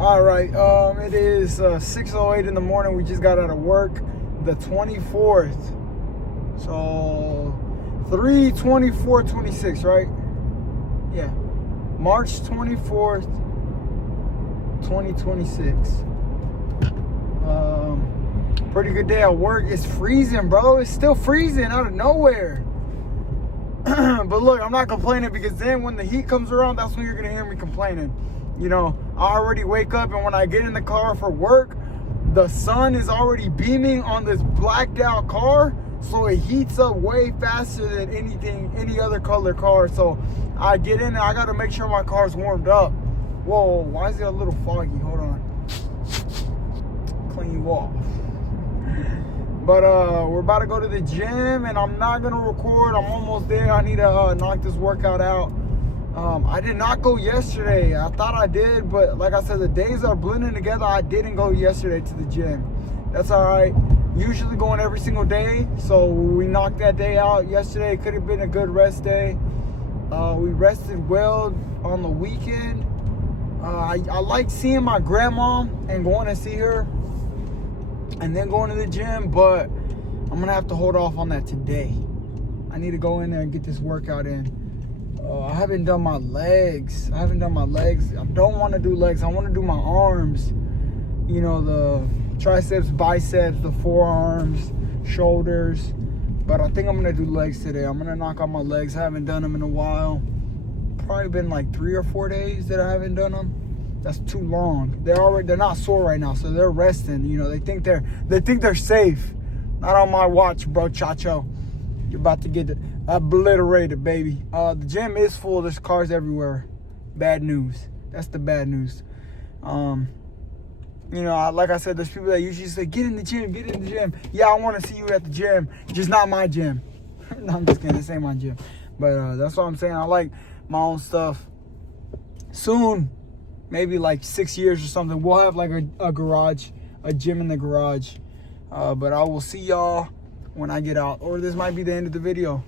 All right, it is 6:08 in the morning. We just got out of work, the 24th. So 3/24/26, right? Yeah, March 24th, 2026. Pretty good day at work. It's freezing, bro. It's still freezing out of nowhere. But look, I'm not complaining, because then when the heat comes around, that's when you're gonna hear me complaining. You know, I already wake up, and when I get in the car for work, the sun is already beaming on this blacked out car, so it heats up way faster than any other color car. So I get in and I gotta make sure my car's warmed up. Whoa, why is it a little foggy? Hold on. Clean you off. But we're about to go to the gym, and I'm not gonna record. I'm almost there. I need to knock this workout out. I did not go yesterday. I thought I did, but like I said, the days are blending together. I didn't go yesterday to the gym. That's all right. Usually going every single day, so we knocked that day out yesterday. Could have been a good rest day. We rested well on the weekend. I like seeing my grandma and going to see her, and then going to the gym, but I'm gonna have to hold off on that today. I need to go in there and get this workout in. I haven't done my legs. I don't want to do legs. I want to do my arms. You know, the triceps, biceps, the forearms, shoulders. But I think I'm gonna do legs today. I'm gonna knock out my legs. I haven't done them in a while. Probably been like 3 or 4 days that I haven't done them. That's too long. They're not sore right now, so they're resting. You know, they think they're safe. Not on my watch, bro, Chacho. You're about to get obliterated, baby. The gym is full. There's cars everywhere. Bad news. That's the bad news. You know, like I said, there's people that usually say, get in the gym, get in the gym. Yeah, I want to see you at the gym, just not my gym. No, I'm just kidding. This ain't my gym. But that's what I'm saying. I like my own stuff. Soon, maybe like 6 years or something, we'll have like a garage, a gym in the garage. But I will see y'all when I get out, or this might be the end of the video.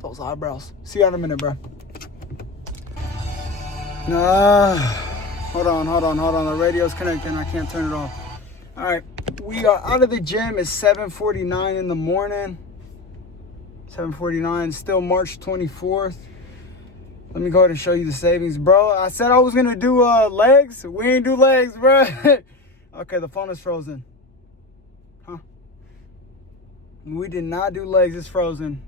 Those eyebrows. See you in a minute, bro. Hold on. The radio's connecting. I can't turn it off. All right, we are out of the gym. It's 7:49 in the morning. 7:49. Still March 24th. Let me go ahead and show you the savings, bro. I said I was gonna do legs. We ain't do legs, bro. Okay, the phone is frozen. Huh? We did not do legs. It's frozen.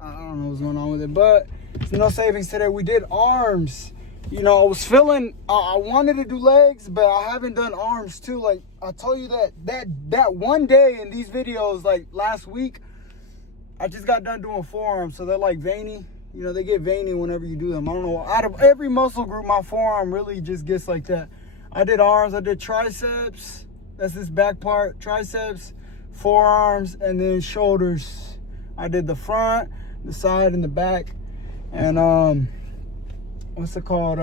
I don't know what's going on with it, but there's no savings today. We did arms. You know, I was feeling, I wanted to do legs, but I haven't done arms too. Like I told you that one day in these videos, like last week, I just got done doing forearms, so they're like veiny. You know, they get veiny whenever you do them. I don't know. Out of every muscle group, my forearm really just gets like that. I did arms. I did triceps. That's this back part. Triceps, forearms, and then shoulders. I did the front, the side, and the back. And what's it called?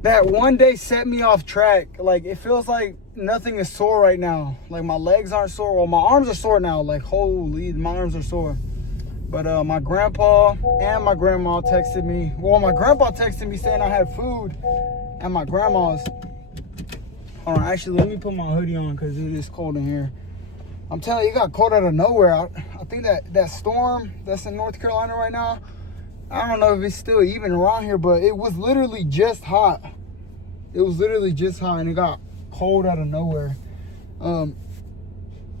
That one day set me off track. Like, it feels like nothing is sore right now. Like, my legs aren't sore. Well, my arms are sore now. Like, holy, my arms are sore. But my grandpa and my grandma texted me. Well, my grandpa texted me saying I had food at my grandma's. Hold on, actually, let me put my hoodie on because it is cold in here. I'm telling you, it got cold out of nowhere. I think that storm that's in North Carolina right now, I don't know if it's still even around here, but it was literally just hot. It was literally just hot, and it got cold out of nowhere. And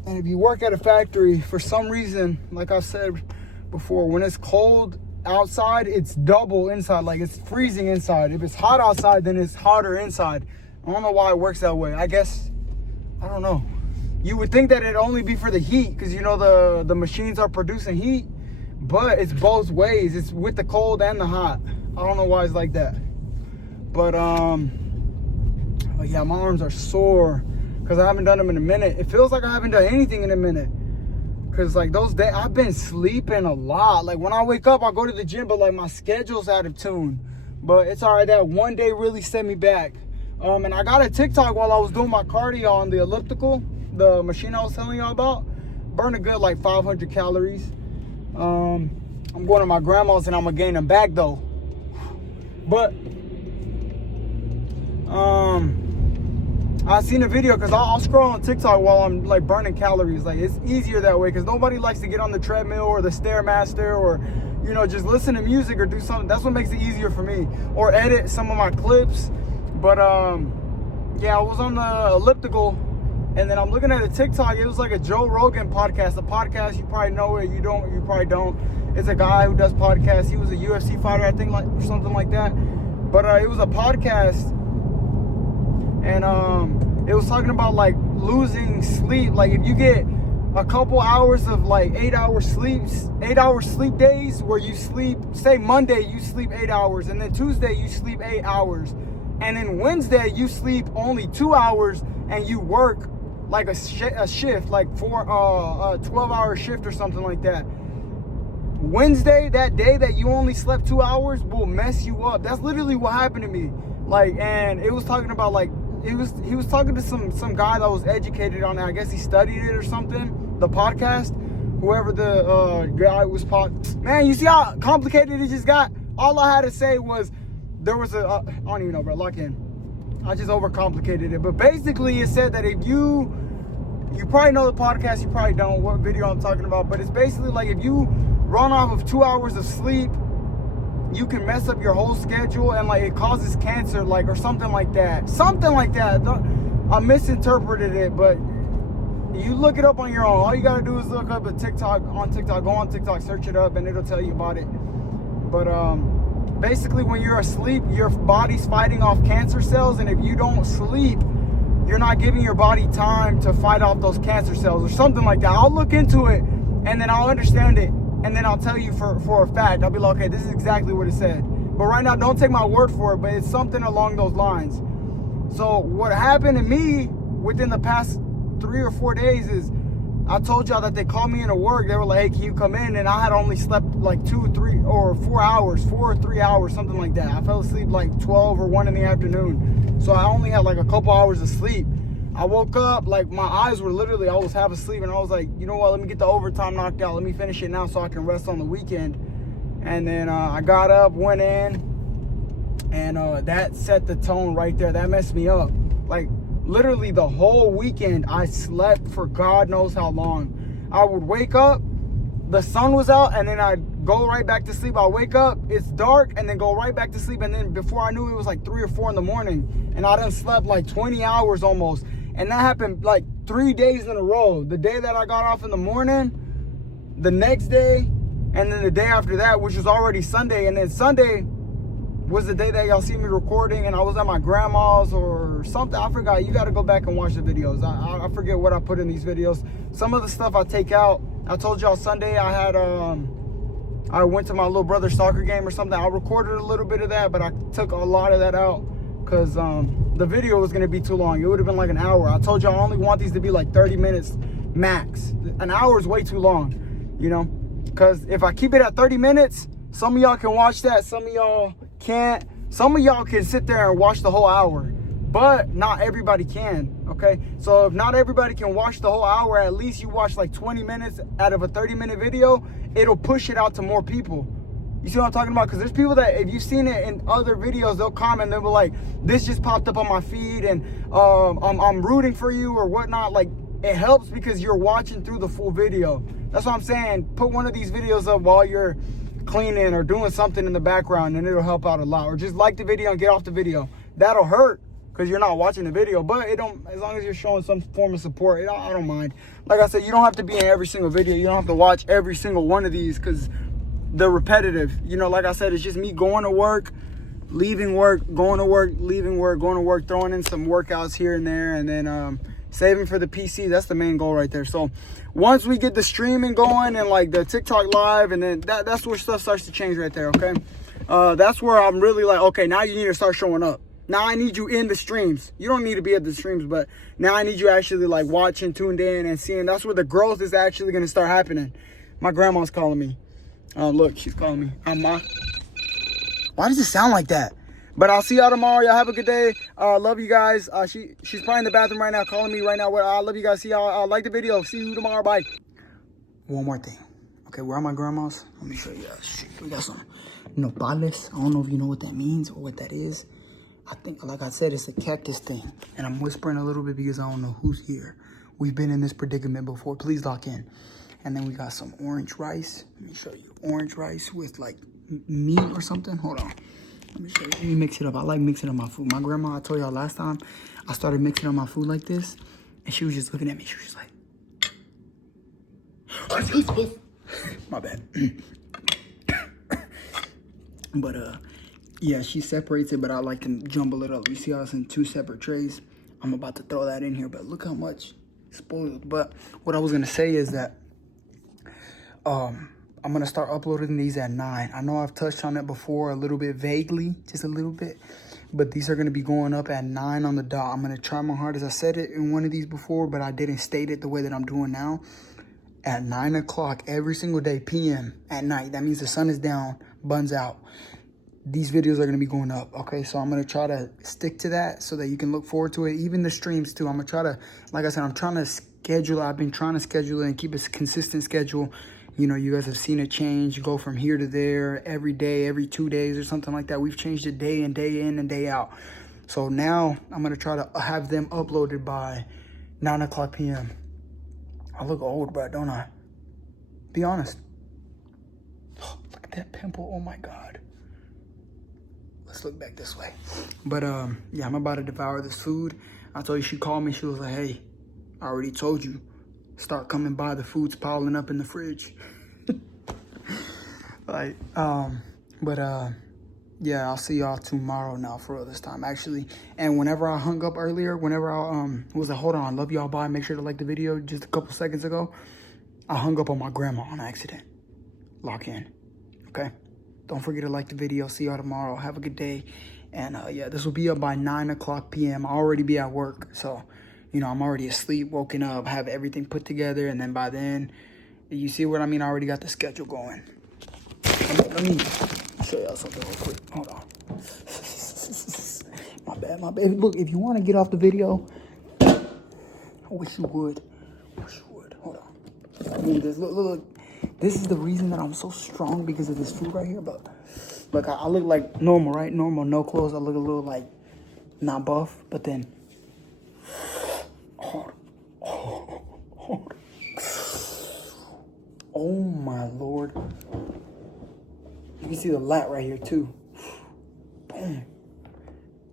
if you work at a factory, for some reason, like I said before, when it's cold outside, it's double inside. Like, it's freezing inside. If it's hot outside, then it's hotter inside. I don't know why it works that way. I guess, I don't know. You would think that it'd only be for the heat, because, you know, the machines are producing heat, but it's both ways. It's with the cold and the hot. I don't know why it's like that. But oh yeah, my arms are sore because I haven't done them in a minute. It feels like I haven't done anything in a minute. Cause like those days, I've been sleeping a lot. Like when I wake up, I go to the gym, but like my schedule's out of tune. But it's all right. That one day really set me back. And I got a TikTok while I was doing my cardio on the elliptical, the machine I was telling y'all about. Burned a good like 500 calories. I'm going to my grandma's and I'm gonna gain them back though. But I seen a video because I'll scroll on TikTok while I'm like burning calories. Like it's easier that way because nobody likes to get on the treadmill or the Stairmaster or, you know, just listen to music or do something. That's what makes it easier for me, or edit some of my clips. But yeah, I was on the elliptical and then I'm looking at a TikTok. It was like a Joe Rogan podcast. A podcast, you probably know it, you probably don't. It's a guy who does podcasts. He was a UFC fighter, I think, like, or something like that. But it was a podcast. And it was talking about like losing sleep. Like if you get a couple hours of like 8 hour sleep days where you sleep, say Monday you sleep 8 hours, and then Tuesday you sleep 8 hours, and then Wednesday you sleep only 2 hours and you work like a shift, like a 12-hour shift or something like that. Wednesday, that day that you only slept 2 hours, will mess you up. That's literally what happened to me. Like, and it was talking about like, he was talking to some guy that was educated on it. I guess he studied it or something, the podcast. Whoever the guy was man, you see how complicated it just got? All I had to say was there was I don't even know, bro, lock in. I just overcomplicated it. But basically it said that if you probably know the podcast, you probably don't, what video I'm talking about, but it's basically like if you run off of 2 hours of sleep, you can mess up your whole schedule and like it causes cancer, like, or something like that. I misinterpreted it, but you look it up on your own. All you gotta do is look up a TikTok, go on TikTok, search it up, and it'll tell you about it. But basically when you're asleep, your body's fighting off cancer cells, and if you don't sleep, you're not giving your body time to fight off those cancer cells or something like that. I'll look into it and then I'll understand it. And then I'll tell you for a fact. I'll be like, okay, this is exactly what it said. But right now, don't take my word for it, but it's something along those lines. So what happened to me within the past 3 or 4 days is, I told y'all that they called me into work. They were like, hey, can you come in? And I had only slept like 2, 3, or 4 hours, 4 or 3 hours, something like that. I fell asleep like 12 or 1 in the afternoon. So I only had like a couple hours of sleep. I woke up, like my eyes were literally, I was half asleep, and I was like, you know what, let me get the overtime knocked out. Let me finish it now so I can rest on the weekend. And then I got up, went in, and that set the tone right there. That messed me up. Like literally the whole weekend I slept for God knows how long. I would wake up, the sun was out, and then I'd go right back to sleep. I wake up, it's dark, and then go right back to sleep. And then before I knew it was like 3 or 4 in the morning, and I done slept like 20 hours almost. And that happened like 3 days in a row. The day that I got off in the morning, the next day, and then the day after that, which was already Sunday. And then Sunday was the day that y'all see me recording, and I was at my grandma's or something. I forgot. You got to go back and watch the videos. I forget what I put in these videos. Some of the stuff I take out. I told y'all Sunday I had I went to my little brother's soccer game or something. I recorded a little bit of that, but I took a lot of that out because the video was going to be too long. It would have been like an hour. I told y'all I only want these to be like 30 minutes max. An hour is way too long, you know, because if I keep it at 30 minutes, some of y'all can watch that, some of y'all can't. Some of y'all can sit there and watch the whole hour, but not everybody can, okay? So if not everybody can watch the whole hour, at least you watch like 20 minutes out of a 30-minute video. It'll push it out to more people. You see what I'm talking about? Because there's people that, if you've seen it in other videos, they'll comment, they'll be like, this just popped up on my feed, and I'm rooting for you or whatnot. Like, it helps because you're watching through the full video. That's what I'm saying. Put one of these videos up while you're cleaning or doing something in the background, and it'll help out a lot. Or just like the video and get off the video. That'll hurt because you're not watching the video, but it don't, as long as you're showing some form of support, I don't mind. Like I said, you don't have to be in every single video. You don't have to watch every single one of these because they're repetitive. You know, like I said, it's just me going to work, leaving work, going to work, leaving work, going to work, throwing in some workouts here and there, and then saving for the PC. That's the main goal right there. So once we get the streaming going and like the TikTok live, and then that's where stuff starts to change right there, okay? That's where I'm really like, okay, now you need to start showing up. Now I need you in the streams. You don't need to be at the streams, but now I need you actually like watching, tuned in, and seeing. That's where the growth is actually going to start happening. My grandma's calling me. Look, she's calling me. Ma. Why does it sound like that? But I'll see y'all tomorrow. Y'all have a good day. Love you guys. She's probably in the bathroom right now, calling me right now. I love you guys. See y'all. Like the video. See you tomorrow. Bye. One more thing. Okay, where are my grandmas? Let me show you guys. Shit, we got some nopales. I don't know if you know what that means or what that is. I think, like I said, it's a cactus thing. And I'm whispering a little bit because I don't know who's here. We've been in this predicament before. Please lock in. And then we got some orange rice. Let me show you. Orange rice with like meat or something. Hold on. Let me show you. Let me mix it up. I like mixing up my food. My grandma, I told y'all last time, I started mixing up my food like this. And she was just looking at me. She was just like, my bad. But yeah, she separates it, but I like to jumble it up. You see how it's in 2 separate trays? I'm about to throw that in here, but look how much spoiled. But what I was gonna say is that I'm gonna start uploading these at 9. I know I've touched on it before a little bit vaguely, just a little bit, but these are gonna be going up at 9 on the dot. I'm gonna try my hardest. I said it in one of these before, but I didn't state it the way that I'm doing now. At 9 o'clock every single day, PM at night. That means the sun is down, buns out. These videos are going to be going up, okay? So I'm going to try to stick to that so that you can look forward to it. Even the streams, too. I'm going to try to, like I said, I'm trying to schedule. I've been trying to schedule it and keep a consistent schedule. You know, you guys have seen it change. You go from here to there every day, every 2 days or something like that. We've changed it day in and day out. So now I'm going to try to have them uploaded by 9 o'clock PM. I look old, bro, don't I? Be honest. Oh, look at that pimple. Oh, my God. Let's look back this way. But, yeah, I'm about to devour this food. I told you, she called me. She was like, hey, I already told you. Start coming by. The food's piling up in the fridge. Like, yeah, I'll see y'all tomorrow now for real this time, actually. And whenever I hung up earlier, whenever I, was like, hold on, love y'all, bye. Make sure to like the video just a couple seconds ago. I hung up on my grandma on accident. Lock in, okay? Don't forget to like the video. See y'all tomorrow. Have a good day. And yeah, this will be up by 9 o'clock PM. I'll already be at work. So, you know, I'm already asleep, woken up, have everything put together. And then by then, you see what I mean? I already got the schedule going. Let me show y'all something real quick. Hold on. My bad. Look, if you want to get off the video, I wish you would. Hold on. I mean, look. This is the reason that I'm so strong, because of this food right here. But look, I look like normal, right? Normal, no clothes. I look a little like not buff, but then oh my Lord. You can see the lat right here too. Boom.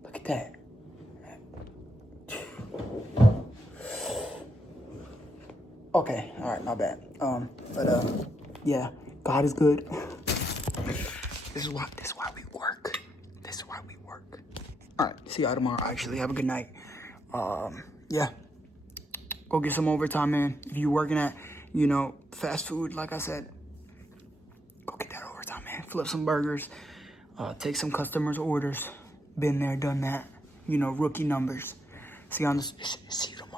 Look at that. Okay, all right, my bad. Yeah, God is good. This is why we work. All right, see y'all tomorrow. Actually, have a good night. Yeah, go get some overtime, man. If you're working at, you know, fast food, like I said, go get that overtime, man. Flip some burgers, take some customers' orders. Been there, done that. You know, rookie numbers. See you tomorrow.